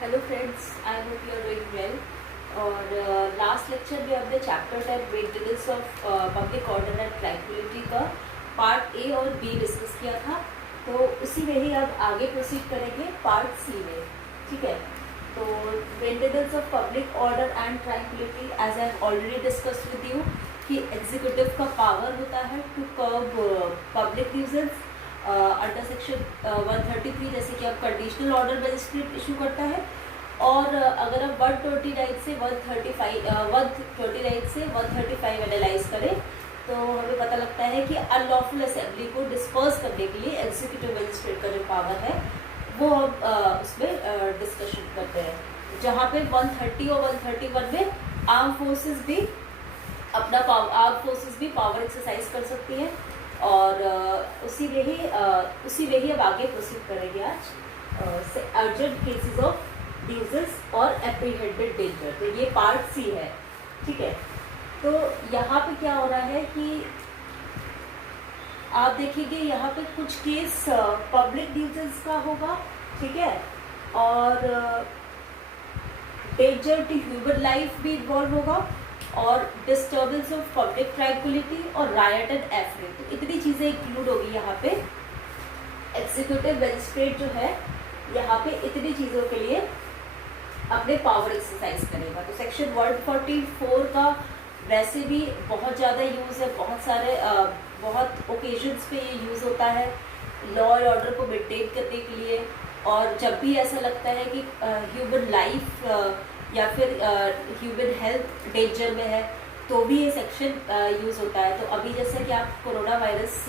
Hello friends, I hope you are doing well. और last lecture में हमने chapter 10 maintenance of public order and tranquility का part A और B discuss किया था। तो उसी में ही अब आगे प्रोसीड करेंगे पार्ट सी में। ठीक है, तो maintenance of public order and tranquillity as I already discuss with you कि एग्जीक्यूटिव का पावर होता है to curb public nuisance under section 133, जैसे कि अब कंडीशनल ऑर्डर मजिस्ट्रेट इशू करता है। और अगर हम 129 से 135 एनालाइज करें तो हमें पता लगता है कि अनलॉफुल असेंबली को डिस्पर्स करने के लिए एग्जीक्यूटिव मजिस्ट्रेट का जो पावर है वो हम उसमें डिस्कशन करते हैं, जहाँ पे 130 और 131 में आर्म फोर्सेस भी पावर एक्सरसाइज कर सकती हैं। और उसी में ही अब आगे प्रोसीड करेंगे आज अर्जेंट केसेस ऑफ न्यूजेस और एप्रीहेंडेड डेंजर। तो ये पार्ट सी है। ठीक है, तो यहाँ पे क्या हो रहा है कि आप देखेंगे यहाँ पे कुछ केस पब्लिक न्यूजेस का होगा। ठीक है, और डेंजर टू ह्यूमन लाइफ भी इन्वॉल्व होगा और डिस्टर्बेंस ऑफ पब्लिक ट्रैंक्विलिटी और रायट एंड एफ्रे, तो इतनी चीज़ें इंक्लूड होगी यहाँ पे। एग्जीक्यूटिव मजिस्ट्रेट जो है यहाँ पे इतनी चीज़ों के लिए अपने पावर एक्सरसाइज करेगा। तो सेक्शन 144 का वैसे भी बहुत ज़्यादा यूज़ है, बहुत ओकेजन्स पे ये यूज़ होता है लॉ एंड ऑर्डर को मेंटेन करने के लिए। और जब भी ऐसा लगता है कि ह्यूमन लाइफ या फिर ह्यूमन हेल्थ डेंजर में है तो भी ये सेक्शन यूज़ होता है। तो अभी जैसे कि आप कोरोना वायरस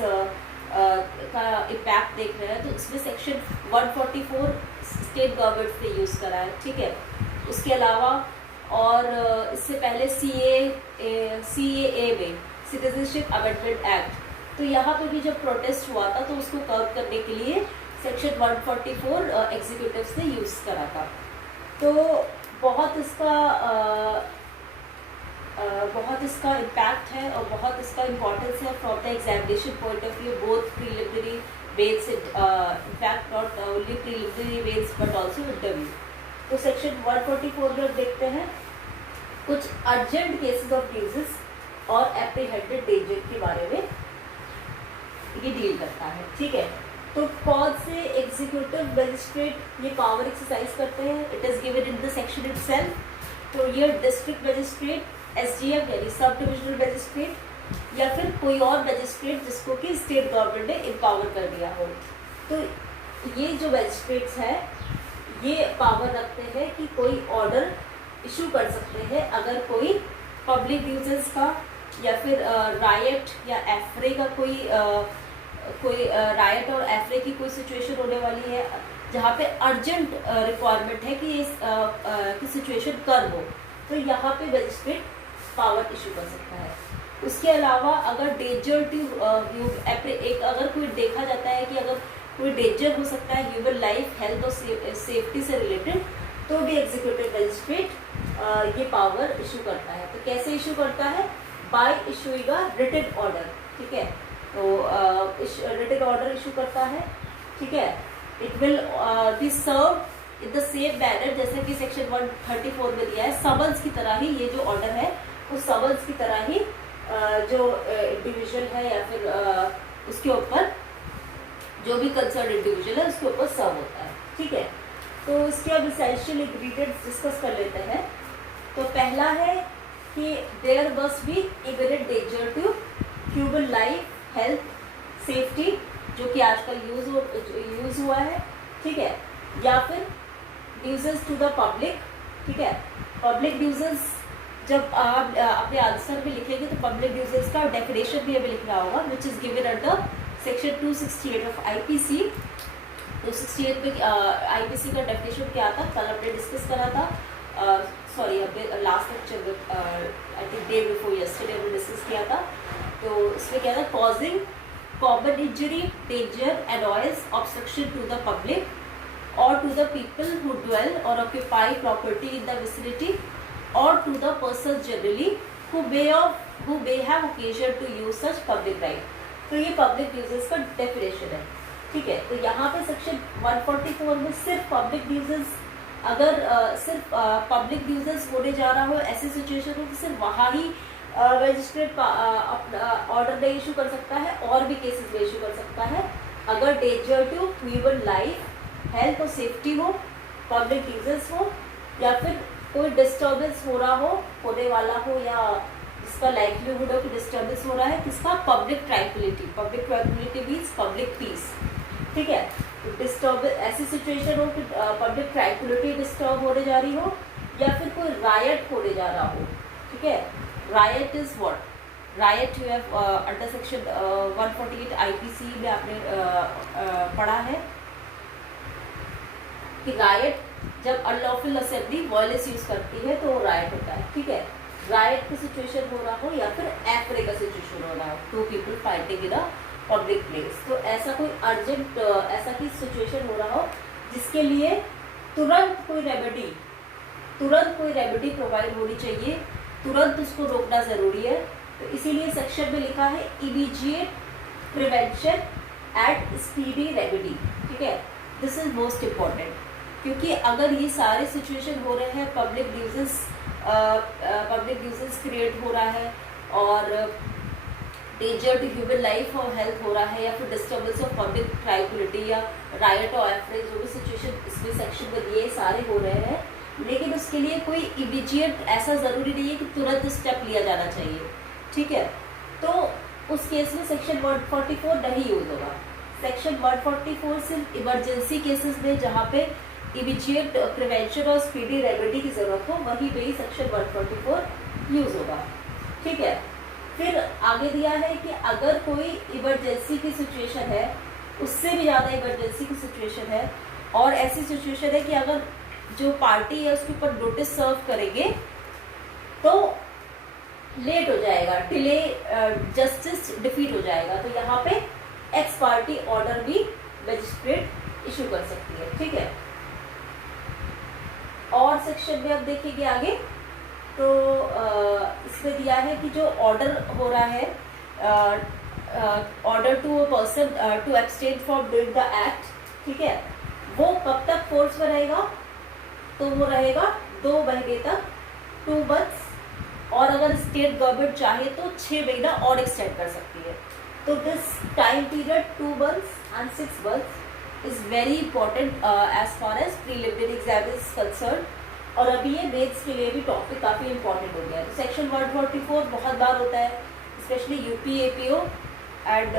का इम्पैक्ट देख रहे हैं तो इसमें सेक्शन 144 स्टेट गवर्नमेंट ने यूज़ करा है। ठीक है, उसके अलावा और इससे पहले CAA में सिटीजनशिप अमेंडमेंट एक्ट, तो यहाँ पे भी जब प्रोटेस्ट हुआ था तो उसको कर्व करने के लिए सेक्शन 144 एग्जीक्यूटिव्स ने यूज़ करा था। तो बहुत इसका इम्पैक्ट है और बहुत इसका इम्पोर्टेंस है from the examination point of view, both preliminary mains, in fact not only preliminary mains but also interview. तो सेक्शन 144 में देखते हैं कुछ अर्जेंट केसेस ऑफ न्यूजेस और एप्रीहेंडेड डेंजर के बारे में ये डील करता है। ठीक है, तो कौन से एग्जीक्यूटिव मजिस्ट्रेट ये पावर एक्सरसाइज करते हैं, it is given in the section itself. तो ये डिस्ट्रिक्ट मजिस्ट्रेट, SDM यानी सब डिविजनल मजिस्ट्रेट, या फिर कोई और मजिस्ट्रेट जिसको कि स्टेट गवर्नमेंट ने एम्पावर कर दिया हो। तो ये जो मजिस्ट्रेट्स हैं ये पावर रखते हैं कि कोई ऑर्डर इशू कर सकते हैं अगर कोई पब्लिक न्यूजेंस का या फिर रायट या एफ्रे का कोई रायट और एफ्रे की कोई सिचुएशन होने वाली है जहाँ पे अर्जेंट रिक्वायरमेंट है कि की सिचुएशन कर हो, तो यहाँ पे मजिस्ट्रेट पावर इशू कर सकता है। उसके अलावा अगर डेंजर टू अगर कोई देखा जाता है कि अगर कोई डेंजर हो सकता है ह्यूमन लाइफ, हेल्थ और सेफ्टी से रिलेटेड, तो भी एग्जीक्यूटिव मजिस्ट्रेट ये पावर इशू करता है। तो कैसे इशू करता है? By issuing a written order. ठीक है, तो रिटन ऑर्डर इशू करता है। ठीक है, it will be serve in the same manner जैसे कि सेक्शन 134 में दिया है। समन्स की तरह ही ये जो ऑर्डर है उस समन्स की तरह ही जो इंडिविजुअल है या फिर उसके ऊपर जो भी कंसर्न इंडिविजुअल है उसके ऊपर सर्व होता है। ठीक है, तो इसके अब इसेंशियल इंग्रेडिएंट्स डिस्कस कर लेते हैं। तो पहला है कि there must be imminent danger to human life, health, safety, जो कि आजकल यूज हुआ है। ठीक है, या फिर न्यूजेस टू द पब्लिक। ठीक है, पब्लिक न्यूजेस जब आप अपने आंसर में लिखेंगे तो पब्लिक न्यूजेस का डेफिनेशन भी हमें लिखना होगा, which is given under section 268 of IPC। 268 में IPC का डेफिनेशन क्या था, कल हमने डिस्कस करा था, सॉरी हमने लास्ट लेक्चर में I think day before yesterday हमने डिस्कस किया था। तो इसमें क्या था, causing common injury, danger, annoyance, obstruction to the public or to the people who dwell or occupy property in the vicinity or to the persons generally who may have occasion to use such public right। तो ये public न्यूजेस का definition है। ठीक है, तो यहाँ पे section 144 में सिर्फ पब्लिक न्यूजेस अगर सिर्फ पब्लिक न्यूजेंस होने जा रहा हो ऐसी सिचुएशन हो तो सिर्फ वहाँ ही मजिस्ट्रेट ऑर्डर नहीं इशू कर सकता है, और भी केसेस में इशू कर सकता है। अगर danger to human life, health और सेफ्टी हो, पब्लिक न्यूजेंस हो, या फिर कोई डिस्टर्बेंस हो रहा हो, होने वाला हो, या जिसका लाइवलीहुड हो कि डिस्टर्बेंस हो रहा है, किसका, public tranquillity means public piece, ठीक है। तो डिस्टर्ब ऐसी सिचुएशन हो कि पब्लिक ट्रैंक्विलिटी डिस्टर्ब होने जा रही हो, या फिर कोई रायट होने जा रहा हो, ठीक है। Riot is what, riot you have under section 148 IPC में आपने पढ़ा है कि रायट जब अनलॉफुल असेंबली वॉयलेंस यूज करती है तो वो रायट होता है, ठीक है। रायट की सिचुएशन हो रहा हो या फिर एफ्रे का सिचुएशन हो रहा हो, two people fighting in a public place, तो ऐसा कोई अर्जेंट ऐसा की सिचुएशन हो रहा हो जिसके लिए तुरंत कोई रेमेडी प्रोवाइड होनी चाहिए, तुरंत उसको रोकना जरूरी है। तो इसीलिए सेक्शन में लिखा है immediate prevention at speedy remedy, ठीक है। दिस इज मोस्ट इम्पॉर्टेंट, क्योंकि अगर ये सारे सिचुएशन हो रहे हैं, पब्लिक न्यूजेंस क्रिएट हो रहा है, और डेंजर टू ह्यूमन लाइफ और हेल्थ हो रहा है, या फिर डिस्टर्बेंस ऑफ पब्लिक ट्रैंक्विलिटी या रायट और एफ्रे, जो भी सिचुएशन इसमें सेक्शन में ये सारे हो रहे हैं, लेकिन उसके लिए कोई इमीडिएट ऐसा ज़रूरी नहीं है कि तुरंत स्टेप लिया जाना चाहिए, ठीक है। तो उस केस में सेक्शन 144 नहीं यूज होगा। सेक्शन 144 सिर्फ इमरजेंसी केसेस में जहाँ पे इमीडिएट प्रिवेंशन और स्पीडी रेमेडी की ज़रूरत हो, वहीं पे ही सेक्शन 144 यूज होगा, ठीक है। फिर आगे दिया है कि अगर कोई इमरजेंसी की सिचुएशन है, उससे भी ज़्यादा इमरजेंसी की सिचुएशन है, और ऐसी सिचुएशन है कि अगर जो पार्टी है उसके ऊपर नोटिस सर्व करेंगे तो लेट हो जाएगा, डिले, जस्टिस डिफीट हो जाएगा, तो यहाँ पे एक्स पार्टी ऑर्डर भी मजिस्ट्रेट इशू कर सकती है, ठीक है। और सेक्शन में अब देखेंगे आगे, तो इसमें दिया है कि जो ऑर्डर हो रहा है, order to a person to abstain from doing the act, ठीक है, वो कब तक फोर्स में रहेगा, तो वो रहेगा 2 महीने तक, 2 मंथ्स, और अगर स्टेट गवर्नमेंट चाहे तो 6 महीना और एक्सटेंड कर सकती है। तो this time period 2 months and 6 months is very important as far as preliminary exam is concern, और अभी ये मेंस के लिए भी टॉपिक काफ़ी इंपॉर्टेंट हो गया है। तो सेक्शन 144 बहुत बार होता है, specially UP, APO and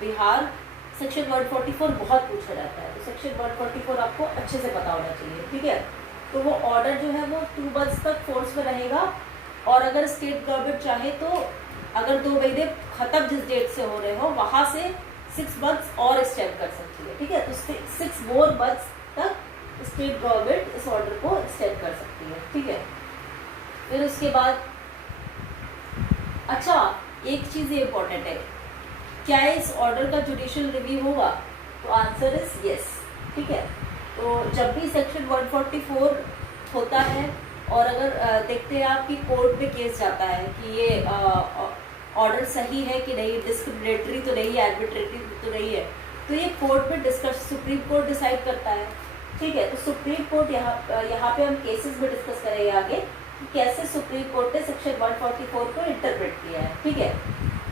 Bihar, section 144 बहुत पूछा जाता है, तो सेक्शन 144 आपको अच्छे से पता होना चाहिए, ठीक है। तो वो ऑर्डर जो है वो 2 months तक फोर्स में रहेगा, और अगर स्टेट गवर्नमेंट चाहे तो अगर 2 महीने खत्म जिस डेट से हो रहे हो वहाँ से 6 months और एक्सटेंड कर सकती है, ठीक है। तो 6 more months तक स्टेट गवर्नमेंट इस ऑर्डर को एक्सटेंड कर सकती है, ठीक है। फिर उसके बाद अच्छा एक चीज़ ये इम्पोर्टेंट है, क्या इस ऑर्डर का जुडिशियल रिव्यू होगा, तो आंसर इज यस, ठीक है। तो जब भी सेक्शन 144 होता है, और अगर देखते हैं आप कि कोर्ट में केस जाता है कि ये ऑर्डर सही है कि नहीं, डिस्क्रिमिनेटरी तो नहीं है, आर्बिट्रेटरी तो नहीं है, तो ये कोर्ट में डिस्कस, सुप्रीम कोर्ट डिसाइड करता है, ठीक है। तो सुप्रीम कोर्ट यहाँ पे हम केसेस में डिस्कस करेंगे आगे कि कैसे सुप्रीम कोर्ट ने सेक्शन 144 को इंटरप्रेट किया है, ठीक है।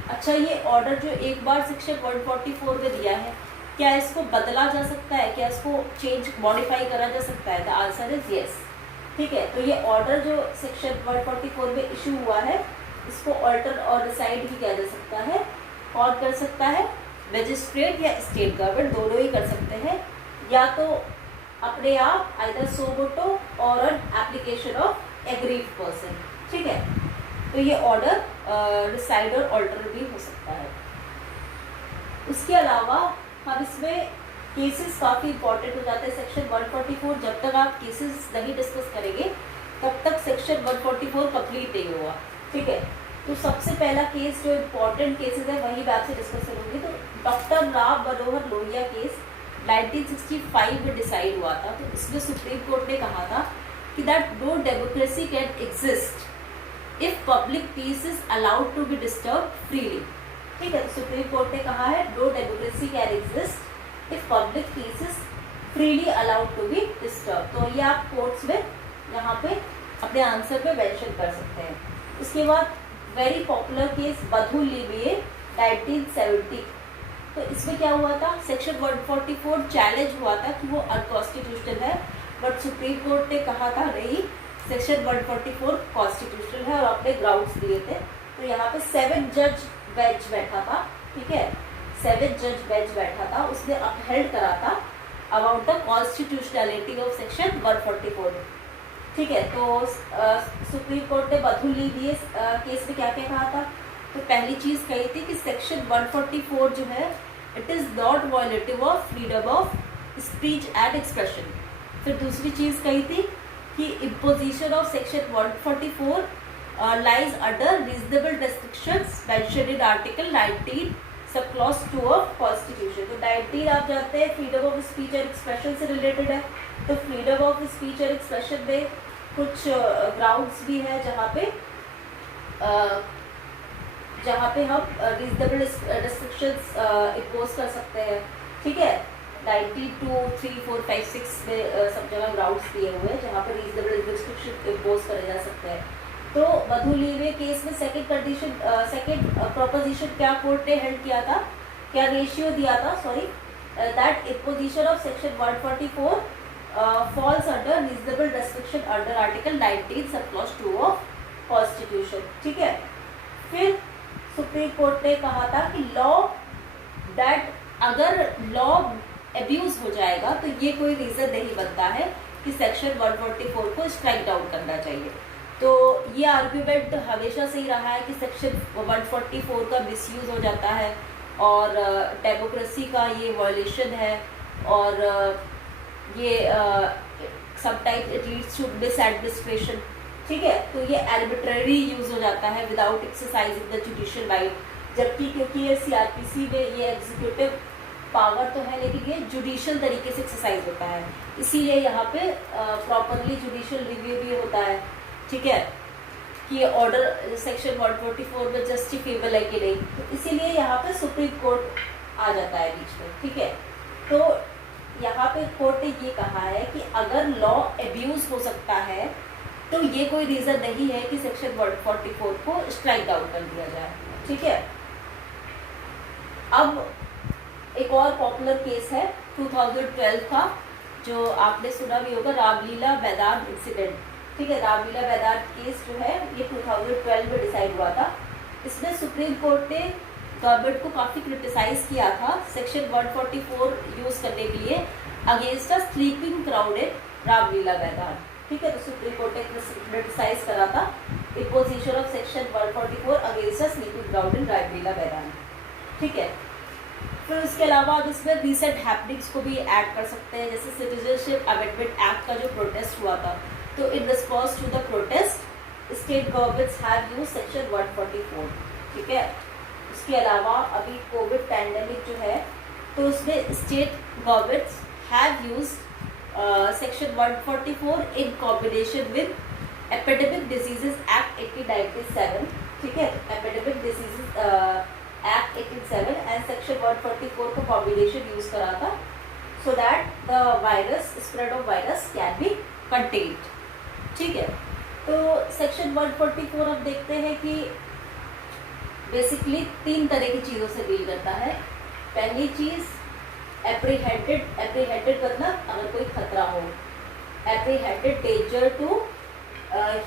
अच्छा, ये ऑर्डर जो एक बार सेक्शन 144 में दिया है, क्या इसको बदला जा सकता है, क्या इसको चेंज मॉडिफाई करा जा सकता है, द आंसर इज यस, ठीक है। तो ये ऑर्डर जो सेक्शन 144 में इशू हुआ है, इसको ऑल्टर और डिसाइड भी किया जा सकता है, और कर सकता है मजिस्ट्रेट या स्टेट गवर्नमेंट, दोनों ही कर सकते हैं, या तो अपने आप आइदर सो मोटो और an application of agreed person, ठीक है। तो ये ऑर्डर डिसाइड और ऑल्टर भी हो सकता है। उसके अलावा हम इसमें केसेस काफ़ी इंपॉर्टेंट हो जाते हैं। सेक्शन 144 जब तक आप केसेस नहीं डिस्कस करेंगे तब तक सेक्शन 144 कंप्लीट नहीं हुआ, ठीक है। तो सबसे पहला केस जो इम्पोर्टेंट केसेस है वही मैं आपसे डिस्कस करूँगी। तो डॉक्टर राम मनोहर लोहिया केस 1965 में डिसाइड हुआ था। तो इसमें सुप्रीम कोर्ट ने कहा था कि that no democracy can exist if public peace is allowed to be disturb freely, ठीक है। तो सुप्रीम कोर्ट ने कहा है no democracy can exist if public peace is freely allowed to be disturb. तो ये आप कोर्ट्स में यहाँ पे अपने आंसर पे मेंशन कर सकते हैं। इसके बाद वेरी पॉपुलर केस बधू लिबिये 1970। तो इसमें क्या हुआ था, सेक्शन 144 चैलेंज हुआ था कि वो अनकॉन्स्टिट्यूशनल है, बट सुप्रीम कोर्ट ने कहा था नहीं, सेक्शन 144 कॉन्स्टिट्यूशनल है और अपने ग्राउंड्स दिए थे। तो यहाँ पे 7 जज बेंच बैठा था, ठीक है, 7 जज बेंच बैठा था, उसने अपहेल्ड करा था about the constitutionality of section 144, ठीक है। तो सुप्रीम कोर्ट ने बधू लिबिये केस में क्या क्या कहा था, तो पहली चीज कही थी कि सेक्शन 144 जो है it is not violative of freedom of speech and expression. फिर दूसरी चीज कही थी कि imposition of section 144 lies under reasonable restrictions mentioned in article 19 sub clause 2 of constitution. तो 19 आप जानते हैं freedom of speech and expression से रिलेटेड है। तो freedom of speech and expression में कुछ ग्राउंड्स भी है जहाँ पे हम रीजनेबल रिस्ट्रिक्शंस इम्पोज कर सकते हैं, ठीक है। 92, 3, 4, 5, 6 में सब जगह ग्राउंड्स दिए हुए हैं जहाँ पे रीजनेबल रिस्ट्रिक्शन इम्पोज करे जा सकते हैं। तो बधू लिबिये केस में सेकंड प्रोपोजिशन क्या कोर्ट ने हेल्ड किया था, क्या रेशियो दिया था, sorry, that imposition of section 144 falls under reasonable restriction under article 19 sub clause 2 of constitution, ठीक है। फिर सुप्रीम कोर्ट ने कहा था कि लॉ दैट अगर लॉ एब्यूज हो जाएगा तो ये कोई रीजन नहीं बनता है कि सेक्शन 144 को स्ट्राइक डाउन करना चाहिए। तो ये आर्ग्यूमेंट हमेशा से ही रहा है कि सेक्शन 144 का मिसयूज हो जाता है और डेमोक्रेसी का ये वायलेशन है और ये sometimes it leads to misadministration, ठीक है। तो ये आर्बिट्ररी यूज हो जाता है without exercising the judicial right, जबकि क्योंकि ये सीआरपीसी में ये एग्जीक्यूटिव पावर तो है लेकिन ये जुडिशियल तरीके से एक्सरसाइज होता है, इसीलिए यहाँ पे प्रॉपरली जुडिशियल रिव्यू भी होता है, ठीक है, कि ये ऑर्डर सेक्शन 144 में जस्टिफिएबल है कि नहीं। तो इसीलिए यहाँ पे सुप्रीम कोर्ट आ जाता है बीच में, ठीक है। तो यहाँ पे कोर्ट ने ये कहा है कि अगर लॉ एब्यूज हो सकता है तो ये कोई रीजन नहीं है कि सेक्शन 144 को स्ट्राइक डाउन कर दिया जाए, ठीक है। अब एक और पॉपुलर केस है 2012 का, जो आपने सुना भी होगा, रामलीला मैदान इंसिडेंट, ठीक है। रामलीला मैदान केस जो है ये 2012 में डिसाइड हुआ था। इसमें सुप्रीम कोर्ट ने गवर्नमेंट को काफ़ी क्रिटिसाइज किया था सेक्शन 144 यूज करने के लिए against a sleeping crowd in Ramlila मैदान, ठीक है। तो सुप्रीम कोर्ट ने क्रिटिसाइज करा था imposition of section 144 against a sleeping crowd in Ramlila मैदान, ठीक है। फिर उसके अलावा अब इसमें रिसेंट हैपनिंग्स को भी ऐड कर सकते हैं, जैसे सिटीजनशिप अमेंडमेंट एक्ट का जो प्रोटेस्ट हुआ था, तो in response to the protest state governments have used section 144, ठीक है। उसके अलावा अभी कोविड पैंडेमिक जो है तो उसमें state governments have used section 144 in combination with epidemic diseases act 1897, ठीक है, epidemic diseases act 1897 and section 144 को कॉम्बिनेशन यूज करा था so that the virus spread of virus can be contained, ठीक है। तो सेक्शन 144 अब देखते हैं कि बेसिकली 3 तरह की चीज़ों से डील करता है। पहली चीज़ एप्रीहेंडेड मतलब अगर कोई खतरा हो, apprehended danger to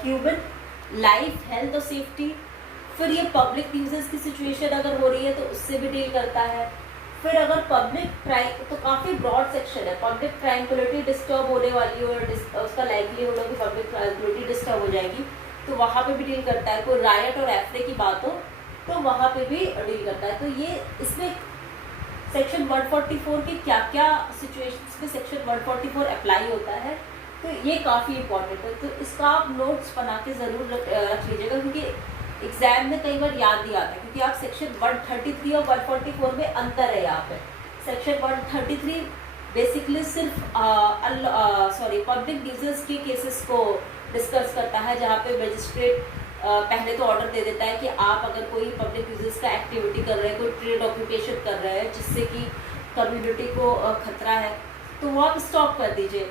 human life, health और सेफ्टी। फिर ये पब्लिक न्यूजेस की सिचुएशन अगर हो रही है तो उससे भी डील करता है। फिर अगर पब्लिक क्राइम, तो काफ़ी ब्रॉड सेक्शन है, पब्लिक ट्रैंक्विलिटी डिस्टर्ब होने वाली हो और उसका लाइवलीहुड हो कि पब्लिक ट्रैंक्विलिटी डिस्टर्ब हो जाएगी तो वहाँ पे भी डील करता है। कोई रायट और एफरे की बात हो तो वहाँ पे भी डील करता है। तो ये इसमें सेक्शन 144 के क्या क्या सिचुएशंस में सेक्शन 144 अप्लाई होता है, तो ये काफ़ी इंपॉर्टेंट है। तो इसका आप नोट्स बना के ज़रूर रख लीजिएगा, क्योंकि एग्जाम में कई बार याद नहीं आता, क्योंकि आप सेक्शन 133 और 144 में अंतर है। यहाँ पे सेक्शन 133 बेसिकली सिर्फ पब्लिक न्यूजेस के केसेस को डिस्कस करता है, जहाँ पे मजिस्ट्रेट पहले तो ऑर्डर दे देता है कि आप अगर कोई पब्लिक न्यूजेस का एक्टिविटी कर रहे हैं, कोई ट्रेड ऑक्यूपेशन कर रहे हैं जिससे कि कम्युनिटी को खतरा है, तो वो आप स्टॉप कर दीजिए।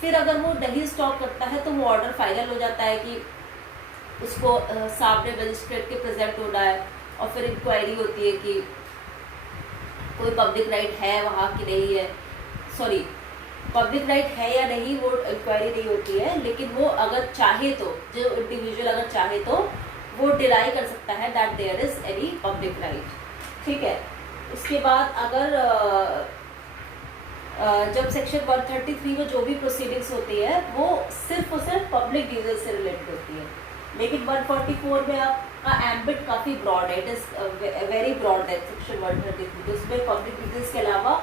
फिर अगर वो नहीं स्टॉप करता है तो वो ऑर्डर फाइनल हो जाता है कि उसको सामने मजिस्ट्रेट के प्रेजेंट होना है, और फिर इंक्वायरी होती है कि कोई पब्लिक राइट है वहाँ की नहीं है, सॉरी पब्लिक राइट है या नहीं वो इंक्वायरी नहीं होती है, लेकिन वो अगर चाहे तो, जो इंडिविजुअल अगर चाहे तो वो डिनाई कर सकता है that there is any public right, ठीक है। उसके बाद अगर जब सेक्शन 133 में जो भी प्रोसीडिंग्स होती है वो सिर्फ और सिर्फ पब्लिक यूजर से रिलेटेड होती है, लेकिन 144 में आपका एम्बिट काफ़ी ब्रॉड है, इट इज़ वेरी ब्रॉड है सेक्शन 133, तो उसमें पब्लिक यूजर्स के अलावा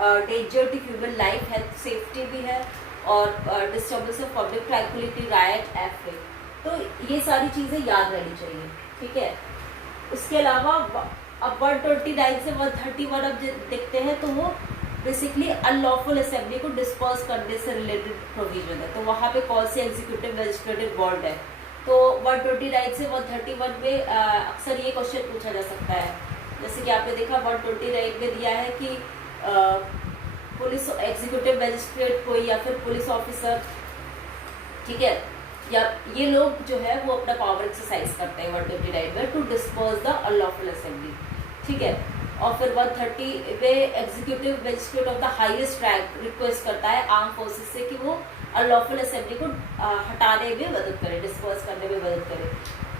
danger to human life, health, safety भी है, और disturbance of public tranquility, riot act है। तो ये सारी चीज़ें याद रहनी चाहिए, ठीक है। उसके अलावा अब 129 से 131 अब देखते हैं, तो वो बेसिकली अनलॉफुल असेंबली को डिस्पर्स करने से रिलेटेड प्रोविजन है, तो वहाँ पे कौन से एग्जीक्यूटिव मजिस्ट्रेट इन्वॉल्व है। तो 129 से 131 में अक्सर ये क्वेश्चन पूछा जा सकता है, जैसे कि आपने देखा 129 में दिया है कि पुलिस एग्जीक्यूटिव मजिस्ट्रेट कोई या फिर पुलिस ऑफिसर, ठीक है, या ये लोग जो है वो अपना पावर एक्सरसाइज करते हैं 129 में to disperse the unlawful assembly, ठीक है। और फिर 130 में executive magistrate of the highest rank request करता है आर्म फोर्सेस से कि वो अनलॉफुल असेंबली को हटाने में मदद करे, डिस्पर्स करने में मदद करे।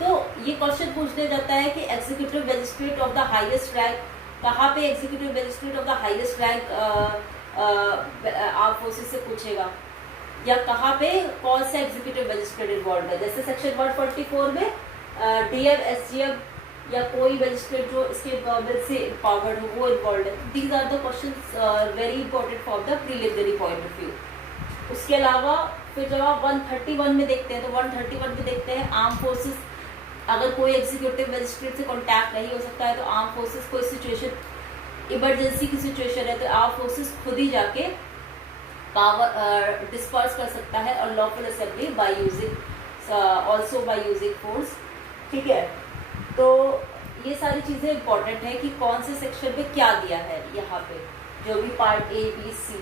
तो ये क्वेश्चन पूछने जाता है कि executive magistrate of the highest rank, कहाँ पे executive magistrate of the highest rank arm forces से पूछेगा, या कहाँ पे कौन सा एग्जीक्यूटिव मजिस्ट्रेट इन्वॉल्व है। जैसे सेक्शन 144 में डीएम, एसडीएम या कोई मजिस्ट्रेट जो इसके गवर्नमेंट से पावर्ड हो वो इन्वॉल्व है। These are the questions very important for the preliminary point of view. उसके अलावा फिर जब आप 131 में देखते हैं, तो 131 में देखते हैं आर्म फोर्सेस, अगर कोई एग्जीक्यूटिव मजिस्ट्रेट से कॉन्टैक्ट नहीं हो सकता है तो आर्म फोर्सेस कोई सिचुएशन, इमरजेंसी की सिचुएशन है, तो आर्म फोर्सेस खुद ही जाके पावर डिस्पर्स कर सकता है और lawful assembly by using also by using force, ठीक है। तो ये सारी चीज़ें इंपॉर्टेंट है कि कौन से सेक्शन में क्या दिया है। यहाँ पे जो भी part A, B, C,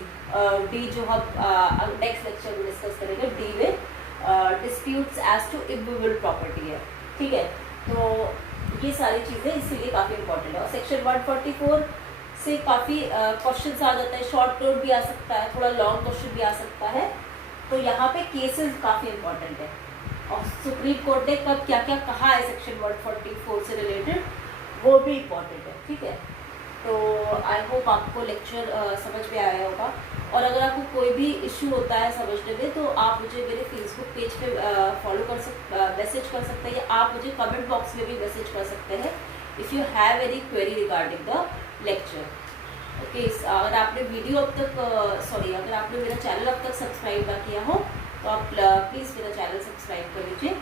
D जो हम नेक्स्ट लेक्चर में डिस्कस करेंगे, डी में disputes as to immovable property है, ठीक है। तो ये सारी चीज़ें इसीलिए काफ़ी इंपॉर्टेंट है। और सेक्शन 144 से काफ़ी क्वेश्चन आ जाता है, शॉर्ट नोट भी आ सकता है, थोड़ा लॉन्ग क्वेश्चन भी आ सकता है। तो यहाँ पे केसेस काफ़ी इंपॉर्टेंट है, और सुप्रीम कोर्ट ने कब क्या क्या कहा है सेक्शन 144 से रिलेटेड वो भी इम्पॉर्टेंट है, ठीक है। तो आई होप आपको लेक्चर समझ में आया होगा, और अगर आपको कोई भी इशू होता है समझने में तो आप मुझे मेरे फेसबुक पेज पे फॉलो कर मैसेज कर सकते हैं, या आप मुझे कमेंट बॉक्स में भी मैसेज कर सकते हैं if you have any query regarding the lecture, okay. अगर आपने वीडियो अब तक अगर आपने मेरा चैनल अब तक सब्सक्राइब ना किया हो तो आप प्लीज़ मेरा चैनल सब्सक्राइब कर लीजिए,